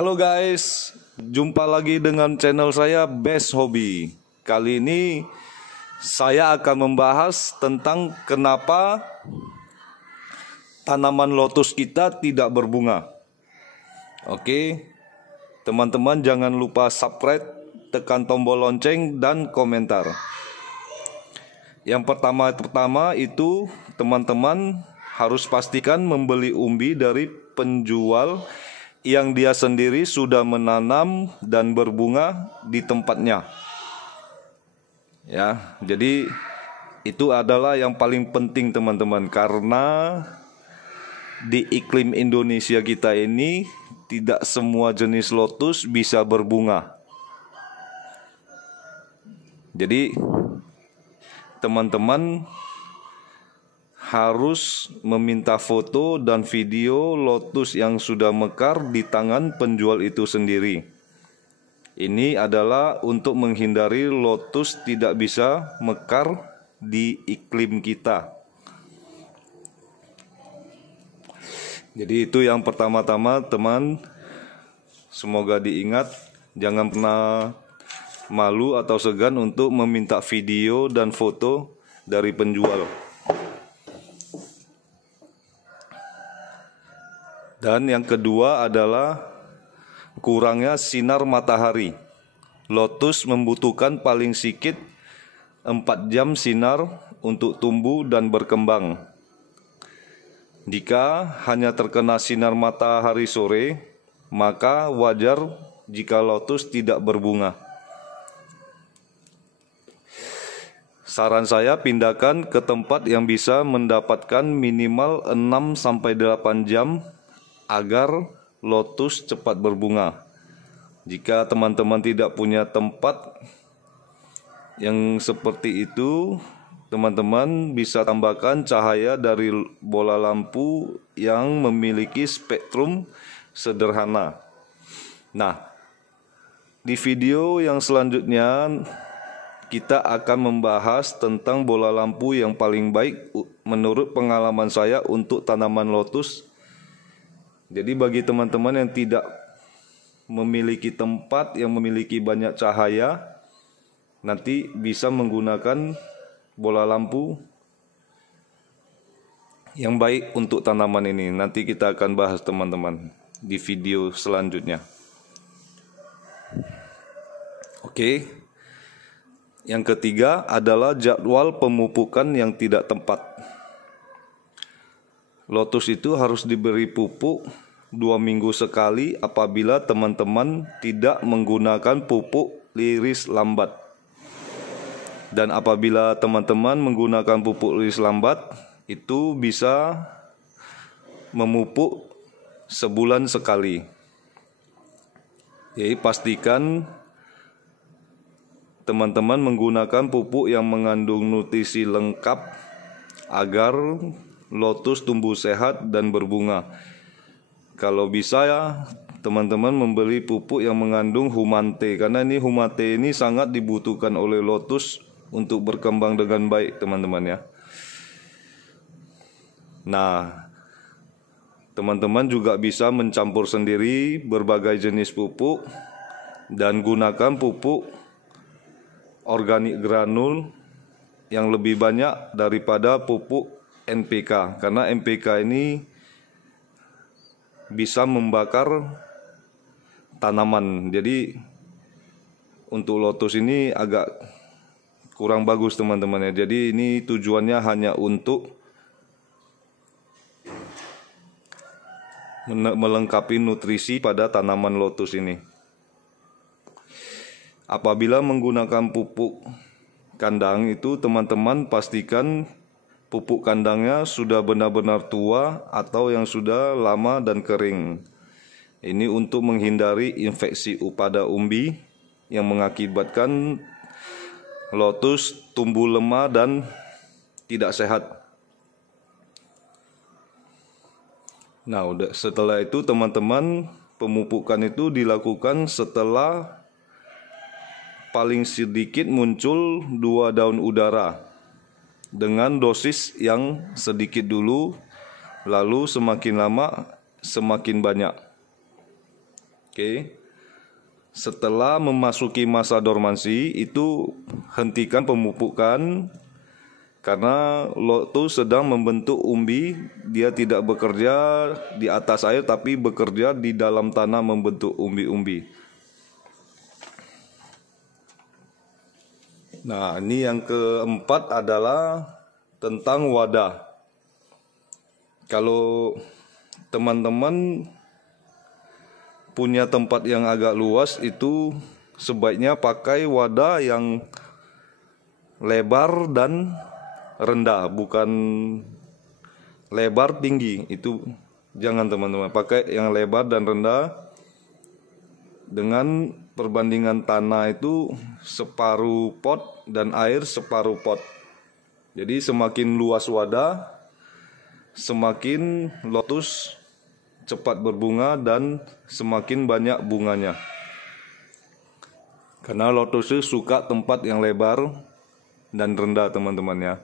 Halo guys, jumpa lagi dengan channel saya Best Hobby. Kali ini saya akan membahas tentang kenapa tanaman lotus kita tidak berbunga. Oke, teman-teman jangan lupa subscribe, tekan tombol lonceng dan komentar. Yang pertama itu teman-teman harus pastikan membeli umbi dari penjual yang dia sendiri sudah menanam dan berbunga di tempatnya. Ya, jadi itu adalah yang paling penting teman-teman, karena di iklim Indonesia kita ini tidak semua jenis lotus bisa berbunga. Jadi teman-teman harus meminta foto dan video lotus yang sudah mekar di tangan penjual itu sendiri. Ini adalah untuk menghindari lotus tidak bisa mekar di iklim kita. Jadi itu yang pertama-tama teman, semoga diingat, jangan pernah malu atau segan untuk meminta video dan foto dari penjual. Dan yang kedua adalah kurangnya sinar matahari. Lotus membutuhkan paling sedikit 4 jam sinar untuk tumbuh dan berkembang. Jika hanya terkena sinar matahari sore, maka wajar jika lotus tidak berbunga. Saran saya pindahkan ke tempat yang bisa mendapatkan minimal 6-8 jam agar lotus cepat berbunga. Jika teman-teman tidak punya tempat yang seperti itu, teman-teman bisa tambahkan cahaya dari bola lampu yang memiliki spektrum sederhana. Nah, di video yang selanjutnya kita akan membahas tentang bola lampu yang paling baik menurut pengalaman saya untuk tanaman lotus. Jadi bagi teman-teman yang tidak memiliki tempat yang memiliki banyak cahaya, nanti bisa menggunakan bola lampu yang baik untuk tanaman ini. Nanti kita akan bahas teman-teman di video selanjutnya. Oke. Yang ketiga adalah jadwal pemupukan yang tidak tepat. Lotus itu harus diberi pupuk 2 minggu sekali apabila teman-teman tidak menggunakan pupuk liris lambat. Dan apabila teman-teman menggunakan pupuk liris lambat, itu bisa memupuk sebulan sekali. Jadi pastikan teman-teman menggunakan pupuk yang mengandung nutrisi lengkap agar lotus tumbuh sehat dan berbunga. Kalau bisa ya teman-teman membeli pupuk yang mengandung humante, karena ini humante ini sangat dibutuhkan oleh lotus untuk berkembang dengan baik teman-teman ya. Nah, teman-teman juga bisa mencampur sendiri berbagai jenis pupuk dan gunakan pupuk organik granul yang lebih banyak daripada pupuk NPK, karena NPK ini bisa membakar tanaman. Jadi untuk lotus ini agak kurang bagus teman-teman ya. Jadi ini tujuannya hanya untuk melengkapi nutrisi pada tanaman lotus ini. Apabila menggunakan pupuk kandang itu teman-teman pastikan pupuk kandangnya sudah benar-benar tua atau yang sudah lama dan kering. Ini untuk menghindari infeksi pada umbi yang mengakibatkan lotus tumbuh lemah dan tidak sehat. Nah, setelah itu teman-teman, pemupukan itu dilakukan setelah paling sedikit muncul 2 daun udara dengan dosis yang sedikit dulu, lalu semakin lama semakin banyak. Oke. Setelah memasuki masa dormansi itu hentikan pemupukan karena lotus sedang membentuk umbi. Dia tidak bekerja di atas air tapi bekerja di dalam tanah membentuk umbi-umbi. Nah, ini yang keempat adalah tentang wadah. Kalau teman-teman punya tempat yang agak luas, itu sebaiknya pakai wadah yang lebar dan rendah, bukan lebar tinggi. Itu jangan teman-teman, pakai yang lebar dan rendah. Dengan perbandingan tanah itu separuh pot dan air separuh pot. Jadi semakin luas wadah, semakin lotus cepat berbunga dan semakin banyak bunganya. Karena lotus itu suka tempat yang lebar dan rendah teman-teman ya.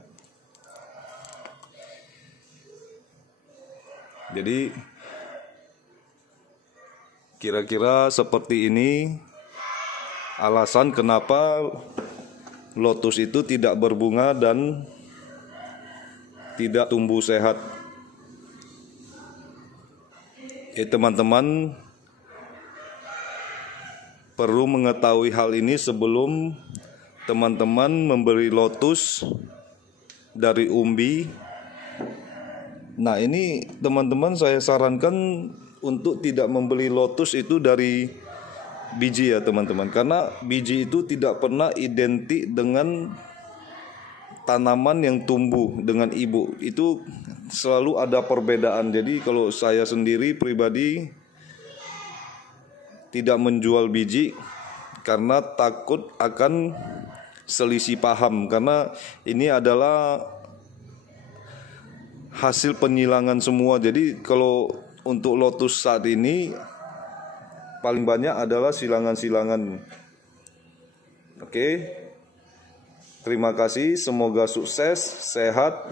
Jadi kira-kira seperti ini alasan kenapa lotus itu tidak berbunga dan tidak tumbuh sehat. Teman-teman perlu mengetahui hal ini sebelum teman-teman memberi lotus dari umbi. Nah, ini teman-teman saya sarankan untuk tidak membeli lotus itu dari biji ya teman-teman, karena biji itu tidak pernah identik dengan tanaman yang tumbuh dengan ibu. Itu selalu ada perbedaan. Jadi kalau saya sendiri pribadi tidak menjual biji karena takut akan selisih paham, karena ini adalah hasil penyilangan semua. Jadi kalau untuk lotus saat ini paling banyak adalah silangan-silangan. Oke. Terima kasih, semoga sukses, sehat.